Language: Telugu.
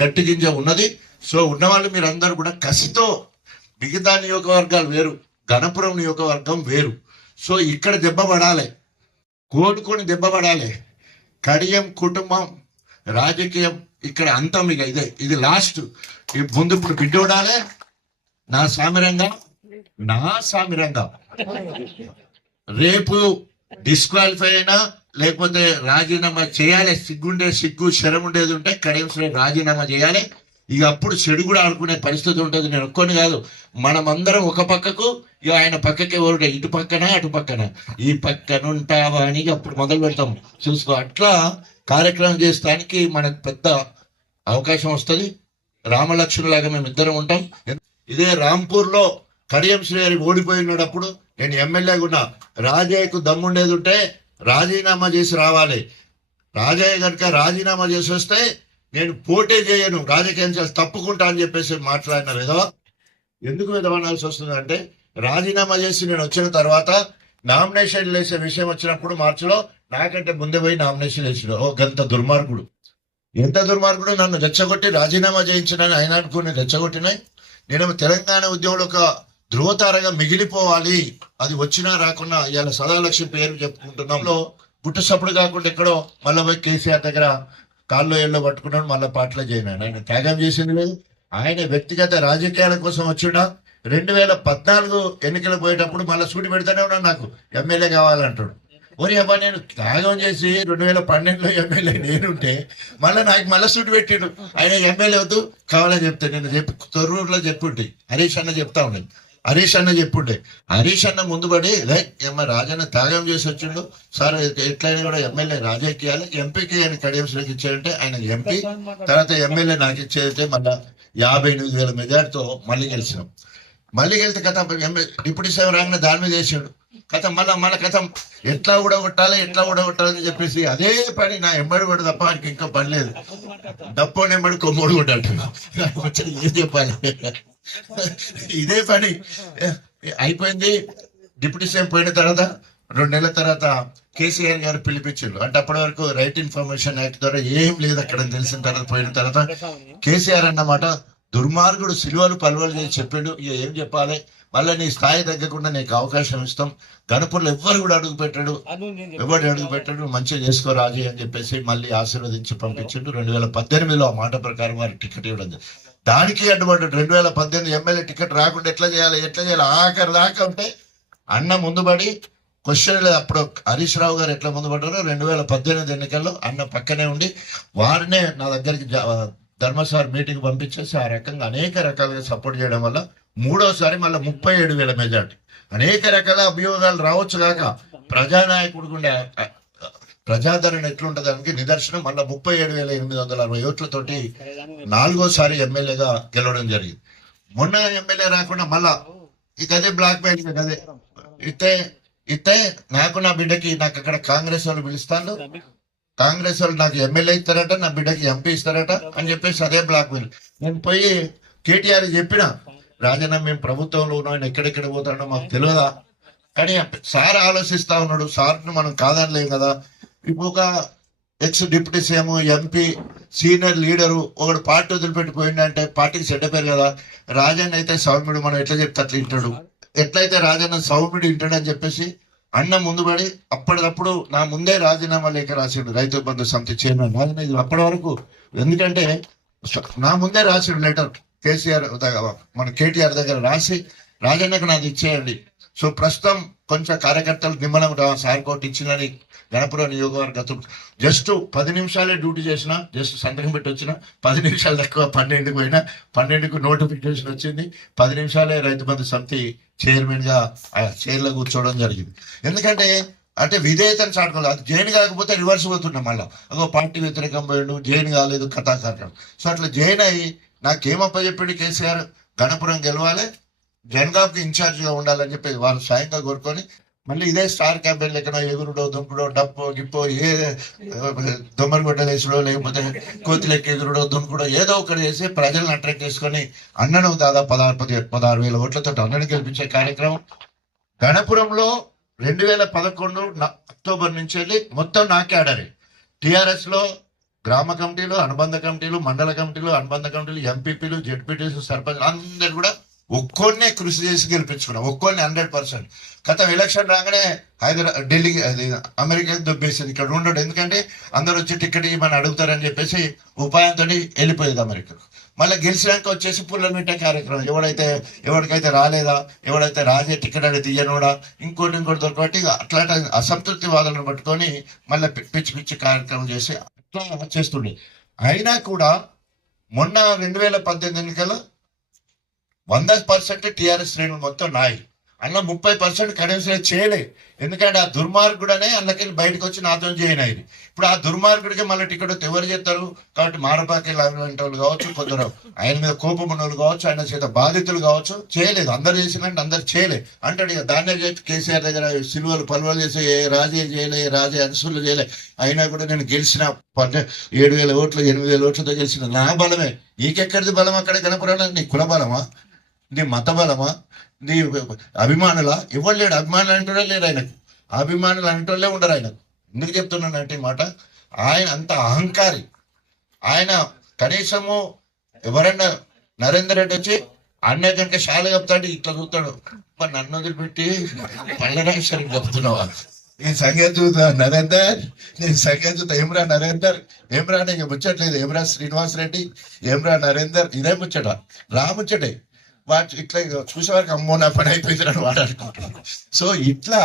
గట్టి గింజ ఉన్నది. సో ఉన్నవాళ్ళు మీరు అందరూ కూడా కసితో మిగతా నియోజకవర్గాలు వేరు గణపురం నియోజకవర్గం వేరు. సో ఇక్కడ దెబ్బ పడాలి కోలుకొని దెబ్బ పడాలి. కడియం కుటుంబం రాజకీయం ఇక్కడ అంతం ఇక ఇదే. ఇది లాస్ట్ ఈ ముందు ఇప్పుడు బిడ్డ ఉండాలి. నా సామిరంగా నా సామిరంగా. రేపు డిస్క్వాలిఫై అయినా లేకపోతే రాజీనామా చేయాలి సిగ్గుండే సిగ్గు శరం ఉండేది ఉంటే కడియం రాజీనామా చేయాలి. ఇక అప్పుడు చెడు కూడా ఆడుకునే పరిస్థితి ఉంటుంది. నేను ఒక్కొని కాదు మనమందరం ఒక పక్కకు ఇక ఆయన పక్కకి ఎవరు ఇటు పక్కన అటు పక్కన? ఈ పక్కన ఉంటావా అని అప్పుడు మొదలు పెడతాం. చూసుకో అట్లా కార్యక్రమం చేస్తానికి మనకు పెద్ద అవకాశం వస్తుంది. రామలక్ష్మణులాగా మేము ఇద్దరం ఉంటాం. ఇదే రాంపూర్లో కడియం కడియం గారి ఓడిపోయినప్పుడు నేను ఎమ్మెల్యేగా ఉన్నా రాజయ్యకు దమ్ముండేది ఉంటే రాజీనామా చేసి రావాలి. రాజయ్య కనుక రాజీనామా చేసి వస్తే నేను పోటీ చేయను. రాజకీయం చేసి తప్పుకుంటా అని చెప్పేసి మాట్లాడిన విధవ. ఎందుకు విధవనాల్సి వస్తుంది అంటే రాజీనామా చేసి నేను వచ్చిన తర్వాత నామినేషన్ వేసే విషయం వచ్చినప్పుడు మార్చిలో నాకంటే ముందే పోయి నామినేషన్ వేసాడు. ఓ గంత దుర్మార్గుడు. ఎంత దుర్మార్గుడు? నన్ను రెచ్చగొట్టి రాజీనామా చేయించడని ఆయన అనుకుని రెచ్చగొట్టినాయి. నేను తెలంగాణ ఉద్యోగులు ఒక ధృవతారగా మిగిలిపోవాలి. అది వచ్చినా రాకున్నా ఇవాళ సదాలక్ష్మి పేరు చెప్పుకుంటున్నాం. బుట్ట సప్పుడు కాకుండా ఎక్కడో మళ్ళీ పోయి కేసీఆర్ దగ్గర కాళ్ళు ఎల్లో పట్టుకున్నాడు మళ్ళీ పాటలు చేయనాడు ఆయన త్యాగం చేసింది లేదు. ఆయన వ్యక్తిగత రాజకీయాల కోసం వచ్చినా రెండు వేల పద్నాలుగు ఎన్నికలు పోయేటప్పుడు మళ్ళీ సూటి పెడతానే ఉన్నాడు నాకు. ఎమ్మెల్యే కావాలంటాడు. ఓరి అబ్బా నేను త్యాగం చేసి రెండు వేల పన్నెండులో ఎమ్మెల్యే నేనుంటే మళ్ళీ నాకు మళ్ళీ సూటి పెట్టిండు. ఆయన ఎమ్మెల్యే వద్దు కావాలని చెప్తే నేను చెప్పి తొర్రూరులో చెప్పుంటే. హరీష్ అన్న చెప్తా ఉన్నాను హరీష్ అన్న చెప్పుండే. హరీష్ అన్న ముందుపడి "లే, ఏమో రాజన్న త్యాగం చేసి వచ్చిండు. సార్ ఎట్లయినా కూడా ఎమ్మెల్యే రాజకీయాలు ఎంపీకి ఆయన కడియం శ్రీకి ఇచ్చాడంటే ఆయన ఎంపీ. తర్వాత ఎమ్మెల్యే నాకు ఇచ్చేదైతే మళ్ళా యాభై ఎనిమిది వేల మెజార్టీతో మళ్ళీ గెలిచినాం. మళ్ళీ గెలిస్తే కథ డిప్యూటీ సీఎం రాగానే దాని మీద వేసాడు. కథ మళ్ళా మళ్ళీ కథ. ఎట్లా ఊడగొట్టాలి ఎట్లా ఊడగొట్టాలని చెప్పేసి అదే పని నా ఎమ్మడి కూడా తప్ప ఆయనకి ఇంకా పని లేదు. డప్పు ఎమ్మడి కొమ్మడి కూడా అంటున్నాను ఏం చెప్పాలి? ఇదే పని. అయిపోయింది. డిప్యూటీ సీఎం పోయిన తర్వాత రెండు నెలల తర్వాత కేసీఆర్ గారు పిలిపించారు. అంటే అప్పటి వరకు రైట్ ఇన్ఫర్మేషన్ యాక్ట్ ద్వారా ఏం లేదు అక్కడ తెలిసిన తర్వాత పోయిన తర్వాత కేసీఆర్ అన్నమాట దుర్మార్గుడు సిలువలు పలువలు చేసి చెప్పిండు. ఇక ఏం చెప్పాలి? మళ్ళీ నీ స్థాయి తగ్గకుండా నీకు అవకాశం ఇస్తాం. గణపూర్లో ఎవ్వరు కూడా అడుగు పెట్టాడు. ఎవరు అడుగు పెట్టాడు. మంచిగా చేసుకో రాజీ అని చెప్పేసి మళ్ళీ ఆశీర్వదించి పంపించిండు. రెండు వేల పద్దెనిమిదిలో ఆ మాట ప్రకారం వారి టికెట్ ఇవ్వడం. దానికి అడ్డుపడ్డాడు రెండు వేల పద్దెనిమిది ఎమ్మెల్యే టికెట్ రాకుండా ఎట్లా చేయాలి ఎట్లా చేయాలి? ఆఖరి దాకా ఉంటే అన్న ముందుబడి క్వశ్చన్ లేదు. అప్పుడు హరీష్ రావు గారు ఎట్లా ముందుపడ్డారో రెండు వేల పద్దెనిమిది ఎన్నికల్లో అన్న పక్కనే ఉండి వారినే నా దగ్గరికి ధర్మసార్ మీటింగ్ పంపించేసి ఆ రకంగా అనేక రకాలుగా సపోర్ట్ చేయడం వల్ల మూడోసారి మళ్ళీ ముప్పై ఏడు వేల మెజార్టీ. అనేక రకాల అభియోగాలు రావచ్చు కాక ప్రజానాయకుడికి ఉండే ప్రజాదరణ ఎట్లుంటది నిదర్శనం మళ్ళీ ముప్పై ఏడు వేల ఎనిమిది వందల అరవై ఓట్లతోటి నాలుగోసారి ఎమ్మెల్యేగా గెలవడం జరిగింది. మొన్న ఎమ్మెల్యే రాకుండా మళ్ళా ఇక అదే బ్లాక్ మెయిల్ అదే. ఇతే ఇతే నాకు నా బిడ్డకి నాకు అక్కడ కాంగ్రెస్ వాళ్ళు పిలుస్తాను కాంగ్రెస్ వాళ్ళు నాకు ఎమ్మెల్యే ఇస్తారట నా బిడ్డకి ఎంపీ ఇస్తారట అని చెప్పేసి అదే బ్లాక్ మెయిల్. నేను పోయి కేటీఆర్ చెప్పిన రాజన్న మేము ప్రభుత్వంలో ఉన్నాం ఆయన ఎక్కడెక్కడ పోతాడో మాకు తెలియదా కానీ సార్ ఆలోచిస్తా ఉన్నాడు సార్ను మనం కాదనలేం కదా. ఇప్పుడు ఒక ex deputy CM MP senior leader ఒకడు పార్టీ వదిలిపెట్టి పోయిండంటే పార్టీకి చెడ్డ పేరు కదా. రాజన్న అయితే సౌమ్యుడు మనం ఎట్లా చెప్తే అట్లా వింటాడు. ఎట్లయితే రాజన్న సౌమ్యుడు వింటాడు అని చెప్పేసి అన్న ముందుపడి అప్పటికప్పుడు నా ముందే రాజీనామా లేఖ రాసిండు రైతు బంధు సమితి చైర్మన్. రాజన్న ఇది అప్పటి వరకు ఎందుకంటే నా ముందే రాసిండు లెటర్. కేసీఆర్ మన కేటీఆర్ దగ్గర రాసి రాజన్నకు నాది ఇచ్చేయండి. సో ప్రస్తుతం కొంచెం కార్యకర్తలు నిమ్మలం సార్ కోట్ ఇచ్చిందని గణపురం నియోగవర్గ జస్ట్ పది నిమిషాలే డ్యూటీ చేసిన జస్ట్ సంతకం పెట్టి వచ్చిన పది నిమిషాలు తక్కువ పన్నెండుకు పోయినా పన్నెండుకు నోటిఫికేషన్ వచ్చింది. పది నిమిషాలే రైతు బంధు సమితి చైర్మన్గా ఆ చైర్లో కూర్చోవడం జరిగింది. ఎందుకంటే అంటే విధేయతను చాటుకోలేదు అది జైన్ కాకపోతే రివర్స్ పోతున్నాం మళ్ళీ. అదో పార్టీ వ్యతిరేకం పోయిండు జైన్ కాలేదు కథాకారణం సో అట్లా జైన్ అయ్యి నాకేమప్పచెప్పాడు కేసీఆర్? గణపురం గెలవాలి జనగాంకి ఇన్ఛార్జ్గా ఉండాలని చెప్పి వాళ్ళు స్వయంగా కోరుకొని మళ్ళీ ఇదే స్టార్ క్యాంపెయిన్ లెక్కన ఎగురుడో దుంకుడో డప్పో గిప్పో ఏ దొమ్మరి వేసుడో లేకపోతే కోతిలెక్క ఎగురుడో దుంకుడో ఏదో ఒకటి చేసి ప్రజలను అట్రాక్ట్ చేసుకొని అన్నను దాదాపు పదహారు పది పదహారు వేల ఓట్లతో అన్నను గెలిపించే కార్యక్రమం. గణపురంలో రెండు వేల పదకొండు అక్టోబర్ నుంచి వెళ్ళి మొత్తం నాకే ఆడారు. టీఆర్ఎస్లో గ్రామ కమిటీలు అనుబంధ కమిటీలు మండల కమిటీలు అనుబంధ కమిటీలు ఎంపీపీలు జడ్పీటీలు సర్పంచ్ అందరు కూడా ఒక్కొన్నే కృషి చేసి గెలిపించుకున్నాం. ఒక్కొన్ని హండ్రెడ్ పర్సెంట్. గత ఎలక్షన్ రాగానే హైదరాబాద్ ఢిల్లీకి అది అమెరికాకి దొబ్బేసేది. ఇక్కడ ఉండడు. ఎందుకంటే అందరూ వచ్చి టికెట్ ఇవ్వమని అడుగుతారని చెప్పేసి ఉపాయంతో వెళ్ళిపోయేది అమెరికాకు. మళ్ళీ గెలిచినాక వచ్చేసి పుల్లనిట్టే కార్యక్రమం. ఎవడైతే ఎవరికైతే రాలేదా ఎవడైతే రాజే టికెట్ అనేది తీయనోడా ఇంకోటి ఇంకోటి దొరకబట్టి అట్లాంటి అసంతృప్తి వాదనలు పట్టుకొని మళ్ళీ పిచ్చి పిచ్చి కార్యక్రమం చేసి అట్లా చేస్తుండే. అయినా కూడా మొన్న రెండు వేల పద్దెనిమిది ఎన్నికల్లో వంద పర్సెంట్ టీఆర్ఎస్ శ్రేణులు మొత్తం నాయి. అన్న ముప్పై పర్సెంట్ కనీసం చేయలే. ఎందుకంటే ఆ దుర్మార్గుడనే అందుకే బయటకు వచ్చి నాతో చేయను అయింది ఇప్పుడు ఆ దుర్మార్గుడికి మళ్ళీ టికెట్ ఎవరు చేస్తారు? కాబట్టి మారపాకి లాంటి వాళ్ళు కావచ్చు కొందరు ఆయన మీద కోపం ఉన్న వాళ్ళు కావచ్చు ఆయన చేత బాధితులు కావచ్చు చేయలేదు. అందరు చేసినట్టు అందరు చేయలేదు అంటాడు ఇక దాన్నే చేసి కేసీఆర్ దగ్గర సిల్వలు పలువలు చేసి ఏ రాజే చేయలే ఏ రాజే అన్సులు చేయలే. అయినా కూడా నేను గెలిచిన పన్నె ఏడు వేల ఓట్లు ఎనిమిది వేల ఓట్లతో గెలిచిన నా బలమే. నీకెక్కడిది బలం? అక్కడ కనపడాలి నీ కుల బలమా? నీ మతబలమా? నీ అభిమానుల? ఇవ్వలేడు లేడు? అభిమానులు అంటూనే లేరు ఆయనకు. అభిమానులు అంటూనే ఉండరు ఆయనకు. ఎందుకు చెప్తున్నానంటే అంటే మాట? ఆయన అంత అహంకారి. ఆయన కనీసము ఎవరన్నా నరేందర్ రెడ్డి వచ్చి అన్న కనుక శాల చెప్తాడు ఇట్లా చూస్తాడు. మరి నన్ను వదిలిపెట్టి పళ్ళరాజేశ్వరికి చెప్తున్నావా నేను సంగతి చూద్దా నరేందర్. నేను సంగతి చూద్దా ఏమ్రా నరేందర్? ఏమ్రా నీకు ముచ్చట్లేదు. ఏమ్రా శ్రీనివాస్ రెడ్డి? ఏమ్రా నరేందర్? ఇదే ముచ్చట. రా ముచ్చటే. వాటి ఇట్లా చూసే వరకు అమ్మో నా పని అయిపోయింది అని వాడు అనుకుంటున్నాడు సో ఇట్లా